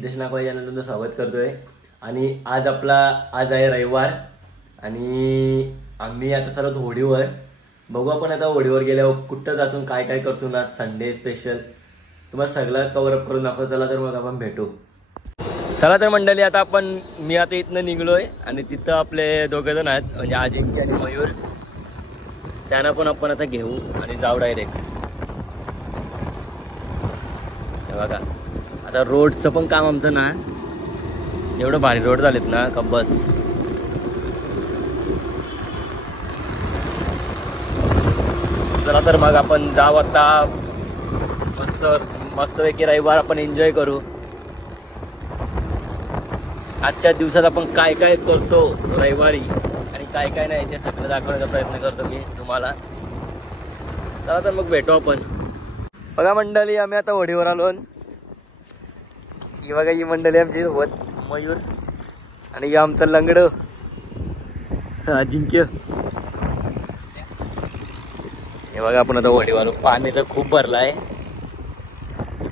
सिद्धेश नागवाई यांना तुमचं स्वागत करतोय. आणि आज आहे रविवार आणि आम्ही आता चाललो होडीवर. बघू आपण आता होडीवर गेल्यावर कुठं जातून काय काय करतो ना. संडे स्पेशल तुम्हाला सगळं कव्हर अप करून दाखवतो. चला तर मग आपण भेटू. चला तर मंडळी, आता मी आता इथनं निघलोय आणि तिथं आपले दोघे जण आहेत, म्हणजे अजिंक्य आणि मयूर. त्यांना पण आपण आता घेऊ आणि जाऊ डायरेक्ट. बघा आता रोडचं पण काम आमचं ना, एवढं भारी रोड झालेत ना का बस. चला तर मग आपण जाऊ आता. मस्तपैकी रविवार आपण एन्जॉय करू. आजच्या दिवसात आपण काय काय करतो रविवारी आणि काय काय नाही ते सगळं दाखवण्याचा प्रयत्न करतो मी तुम्हाला. चला तर मग भेटू आपण. बघा मंडळी, आम्ही आता होडीवर आलो. ही बघा ही मंडळी आमची सोबत, मयूर आणि आमचं लंगडं अजिंक्य. हे बघा आपण आता होडीवर आलो. पाणी तर खूप भरलं आहे.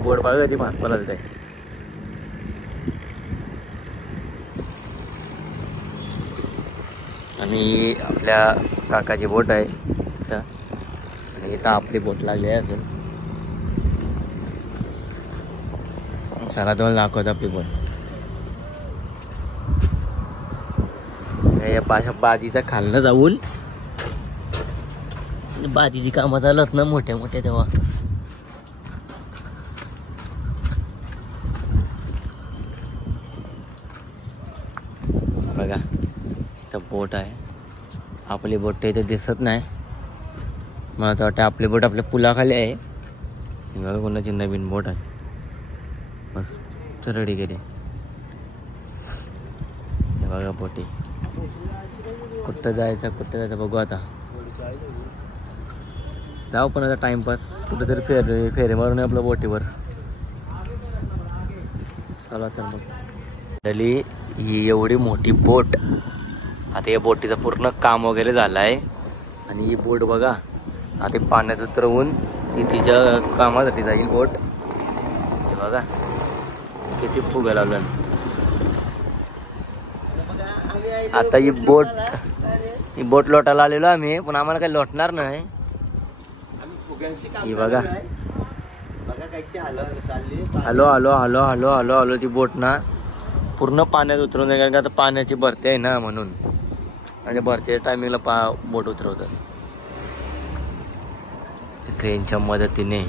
बोट बघा ती भासपाला आहे. आणि आपल्या काकाची बोट आहे आणि इथं आपली बोट लागली आहे अजून. चला तुम्हाला दाखवत आपली बोट. या बाजीचा खालनं जाऊन बाजीची कामं झालं ना मोठ्या मोठ्या तेव्हा. बघा इथं बोट आहे. आपली बोट इथे दिसत नाही. मला तर वाटतं आपली बोट आपल्या पुलाखाली आहे. बघा कोणाची नवीन बोट आहे. बस रेडी केली. बघा बोटी. कुठं जायचं बघू आता. जाऊ पण आता टाइमपास कुठेतरी फेरे मारून आपल्या बोटीवर. चला तर मग. डली ही एवढी मोठी बोट. आता या बोटीचं पूर्ण काम वगैरे झालं आहे. आणि ही बोट बघा आता पाण्यात उतरवून ती तिच्या कामासाठी जाईल बोट. हे बघा किती फुगा लावलं. आता ही बोट लोटायला आलेलो आम्ही, पण आम्हाला काही लोटणार नाही. ही बघा hello hello hello hello hello hello. ती बोट ना पूर्ण पाण्यात उतरवून कारण का आता पाण्याची भरती आहे ना, म्हणून. आणि भरतीच्या टायमिंगला बोट उतरवतात क्रेनच्या मदतीने.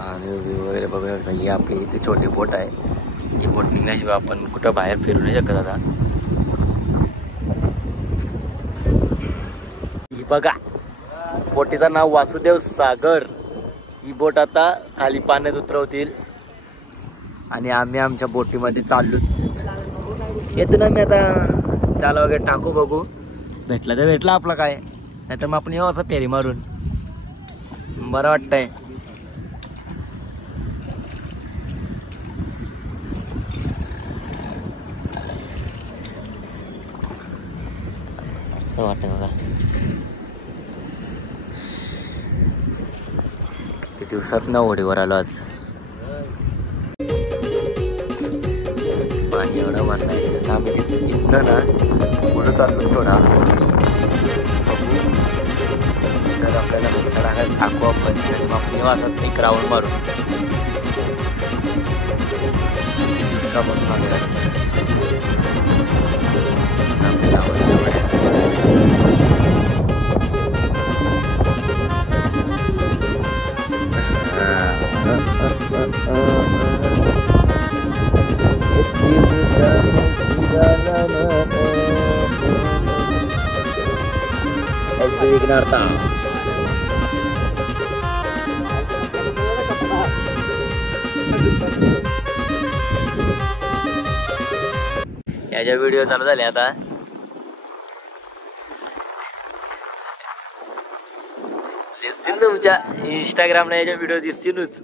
आणि वगैरे बघा ही आपली इथे छोटी बोट आहे. ही बोट निघण्याशिवाय आपण कुठं बाहेर फिरू नाही शकत. आता ही बघा बोटीचं नाव वासुदेव सागर. ही बोट आता खाली पाण्यात उतरवतील आणि आम्ही आमच्या बोटीमध्ये चाललो. येतो ना मी आता. चाला वगैरे टाकू, बघू भेटला तर भेटला आपला, काय नाहीतर मग आपण येऊ असं फेरी मारून. बरं वाटतंय. असं वाटतं बघा. किती दिवसात ना होडीवर आलो आज. पाणी एवढं भरलं आहे. जसं आम्ही इथनं ना पुढं चाललो थोडा. तर आपल्याला टाकायला टाकू आपण. मग आपण वाजत एक राऊंड मारू. दिवसापासून आलेला याच्या व्हिडिओ चालू झाले आता. दिसतील तुमच्या इंस्टाग्रामला याच्या व्हिडिओ दिसतीलच.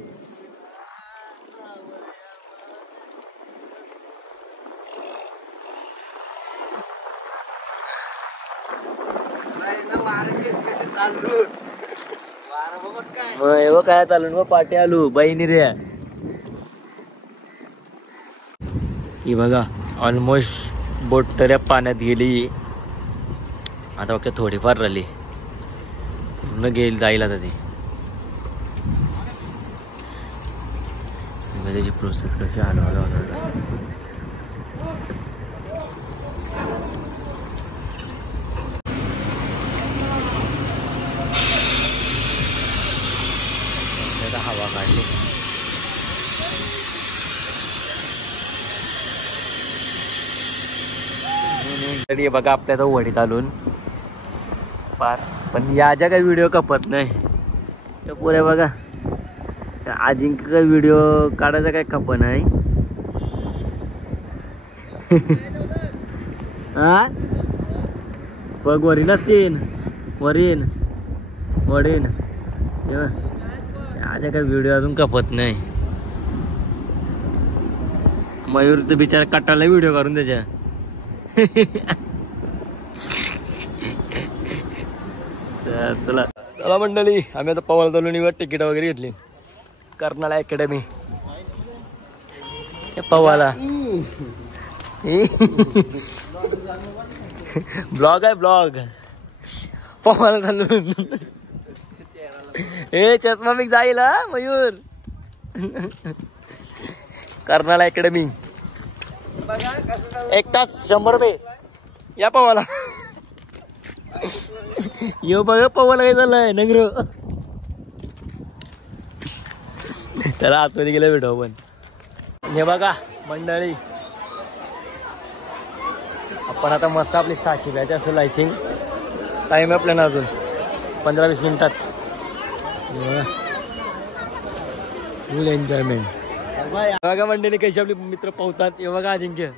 मग एवढं काय चालू मग पाठी आलू बहिणी रे. ही बघा ऑलमोस्ट बोट तर पाण्यात गेली. आता फक्त थोडीफार राहिली पूर्ण जाईल आता ती. त्याची प्रोसेस कशी हलवायला हवा काढली. तरी बघा आपल्या तो वडीत आलून पार. पण याच्या काही व्हिडिओ कपत नाही पुरे बघा. अजिंक्य काही व्हिडिओ काढायचा काही खप नाही. हा बघ वरीन असतील वरीन वडीन याच्या काही व्हिडिओ अजून कपत नाही. मयूर तर बिचारा कटाला व्हिडिओ करून त्याच्या. चला चला मंडळी आम्ही आता पवाल तलुनीवर तिकीट वगैरे घेतली. कर्नाल अकॅडमी पवाला ब्लॉग आहे ब्लॉग पवाला घालून. ए चष्मा मी जाईल हा मयूर. कर्नाल अकॅडमी 1 तास 100 रुपये या पवाला. यो बघा पवाला काय झालंय नंगर. त्याला आतमध्ये गेलं भेटो पण. हे बघा मंडळी आपण आता मस्त आपली 600 बॅच असं लायचिंग. टाइम आहे आपल्याला अजून 15-20 मिनिटात. फुल एन्जॉयमेंट. बघा मंडळी कशी आपली मित्र पावतात. हे बघा अजिंक्य.